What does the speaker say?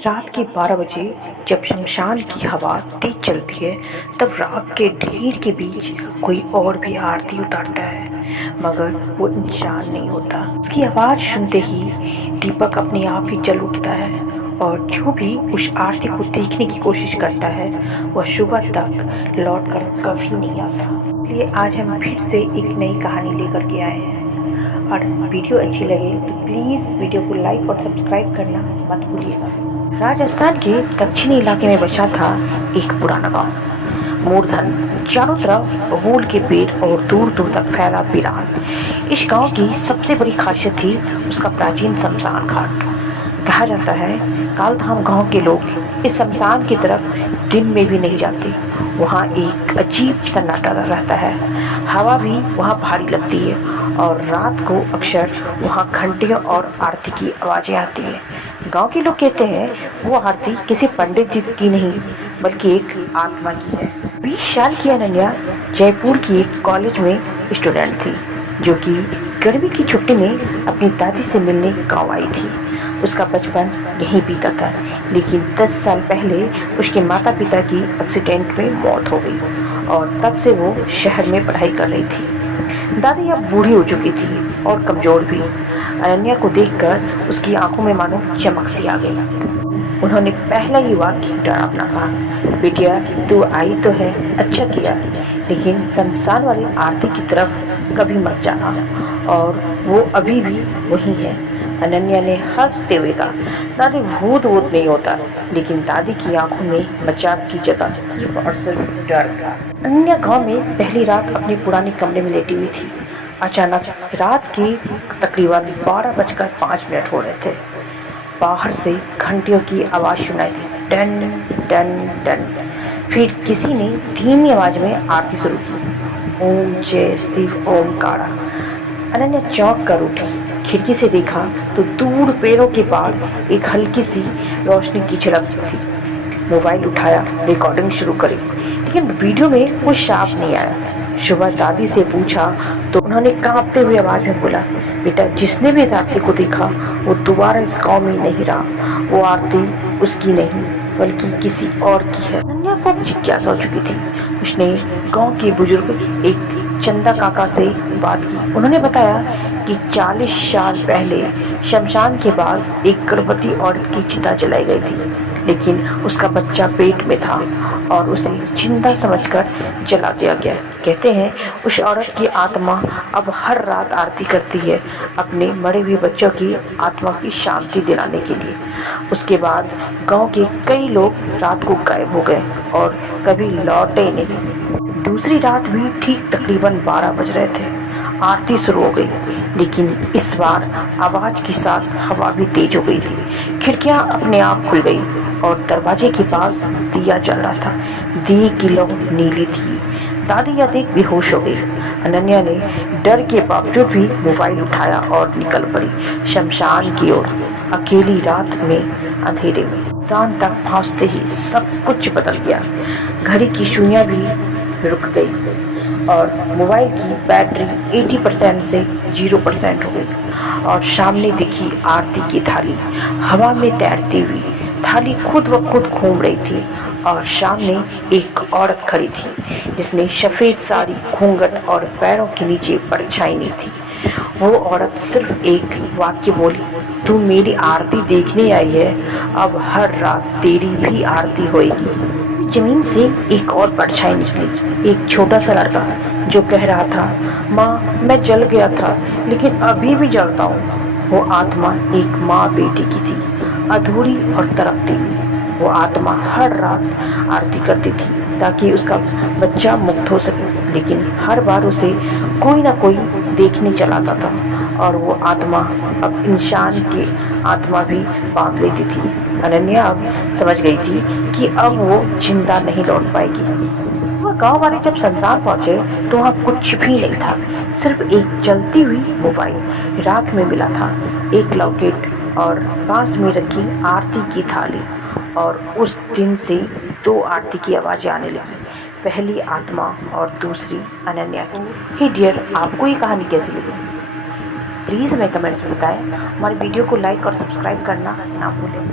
रात के 12 बजे जब शमशान की हवा तेज चलती है, तब राख के ढेर के बीच कोई और भी आरती उतारता है, मगर वो इंसान नहीं होता। उसकी आवाज़ सुनते ही दीपक अपने आप ही जल उठता है और जो भी उस आरती को देखने की कोशिश करता है वह सुबह तक लौट कर कभी नहीं आता। इसलिए आज हम फिर से एक नई कहानी लेकर के आए हैं, और वीडियो अच्छी लगे तो प्लीज़ वीडियो को लाइक और सब्सक्राइब करना मत भूलिएगा। राजस्थान के दक्षिणी इलाके में बसा था एक पुराना गांव। मूर्धन, चारों तरफ बबूल के पेड़ और दूर दूर तक फैला वीरान। इस गांव की सबसे बड़ी खासियत थी उसका प्राचीन शमशान घाट। कहा जाता है कालधाम गांव के लोग इस शमशान की तरफ दिन में भी नहीं जाते। वहाँ एक अजीब सन्नाटा रहता है, हवा भी वहाँ भारी लगती है और रात को अक्सर वहाँ घंटियों और आरती की आवाज़ें आती है। गांव के लोग कहते हैं वो आरती किसी पंडित जी की नहीं बल्कि एक आत्मा की है। 20 साल की अनन्या जयपुर की एक कॉलेज में स्टूडेंट थी, जो कि गर्मी की छुट्टी में अपनी दादी से मिलने गाँव आई थी। उसका बचपन यहीं बीता था, लेकिन 10 साल पहले उसके माता पिता की एक्सीडेंट में मौत हो गई और तब से वो शहर में पढ़ाई कर रही थी। दादी अब बूढ़ी हो चुकी थी और कमज़ोर भी। अनन्या को देखकर उसकी आंखों में मानो चमक सी आ गई। उन्होंने पहला ही वाक्य डरावना कहा, बेटिया तू आई तो है, अच्छा किया, लेकिन शमशान वाली आरती की तरफ कभी मत जाना, और वो अभी भी वही है। अनन्या ने हंसते हुए कहा, दादी भूत वूत नहीं होता। लेकिन दादी की आंखों में मजाक की जगह सिर्फ और सिर्फ डर था। अनन्या गांव में पहली रात अपने पुराने कमरे में लेटी हुई थी। अचानक रात के तकरीबन 12:05 हो रहे थे। बाहर से घंटियों की आवाज़ सुनाई दी, टन टन टन। फिर किसी ने धीमी आवाज़ में आरती शुरू की, ओम जय शिव ओमकारा। अनन्या चौंक कर उठी, खिड़की से देखा तो दूर पेड़ों के पार एक हल्की सी रोशनी की झलक थी। मोबाइल उठाया, रिकॉर्डिंग शुरू करी, लेकिन वीडियो में कुछ साफ नहीं आया। सुबह दादी से पूछा तो उन्होंने कांपते हुए आवाज़ में बोला, बेटा जिसने भी इस आरती को देखा वो दोबारा इस गाँव में नहीं रहा। वो आरती उसकी नहीं बल्कि किसी और की है। अनन्या को जिज्ञासा हो चुकी थी। उसने गांव के बुजुर्ग एक चंदा काका से बात की। उन्होंने बताया कि 40 साल पहले शमशान के पास एक गर्भवती औरत की चिता जलाई गई थी, लेकिन उसका बच्चा पेट में था और उसे जिंदा समझकर जला दिया गया। कहते हैं उस औरत की आत्मा अब हर रात आरती करती है, अपने मरे हुए बच्चों की आत्मा की शांति दिलाने के लिए। उसके बाद गांव के कई लोग रात को गायब हो गए और कभी लौटे नहीं। दूसरी रात भी ठीक तकरीबन 12 बज रहे थे। आरती शुरू हो गई, लेकिन इस बार आवाज़ के साथ हवा भी तेज हो गई थी। खिड़कियां अपने आप खुल गई और दरवाजे के पास दिया जल रहा था। दिए की लौ नीली थी। दादी अधिक बेहोश हो गई। अनन्या ने डर के बावजूद भी मोबाइल उठाया और निकल पड़ी शमशान की ओर। अकेली रात में अंधेरे में जान तक पहुँचते ही सब कुछ बदल गया। घड़ी की सुइयां भी रुक गई और मोबाइल की बैटरी 80% से 0% हो गई। और सामने दिखी आरती की थाली हवा में तैरती हुई। थाली खुद ब खुद घूम रही थी और सामने एक औरत खड़ी थी जिसने सफ़ेद साड़ी, घूंघट और पैरों के नीचे परछाई नहीं थी। वो औरत सिर्फ एक वाक्य बोली, तू मेरी आरती देखने आई है, अब हर रात तेरी भी आरती होएगी। जमीन से एक और परछाई निकली, एक छोटा सा लड़का जो कह रहा था, माँ मैं जल गया था लेकिन अभी भी जलता हूँ। वो आत्मा एक माँ बेटी की थी, अधूरी और तड़पती हुई। वो आत्मा हर रात आरती करती थी ताकि उसका बच्चा मुक्त हो सके, लेकिन हर बार उसे कोई ना कोई देखने चलाता था और वो आत्मा अब इंसान की आत्मा भी बांध लेती थी। अनन्या अब समझ गई थी कि अब वो जिंदा नहीं लौट पाएगी। वह गांव वाले जब शमशान पहुंचे तो वहाँ कुछ भी नहीं था, सिर्फ एक जलती हुई मोबाइल राख में मिला था, एक लॉकेट और पास में रखी आरती की थाली। और उस दिन से 2 आरती की आवाज़ें आने लगी, पहली आत्मा और दूसरी अनन्या की। हे डियर, आपको ये कहानी कैसी लगी प्लीज़ हमें कमेंट्स में बताएं। हमारे वीडियो को लाइक और सब्सक्राइब करना ना भूलें।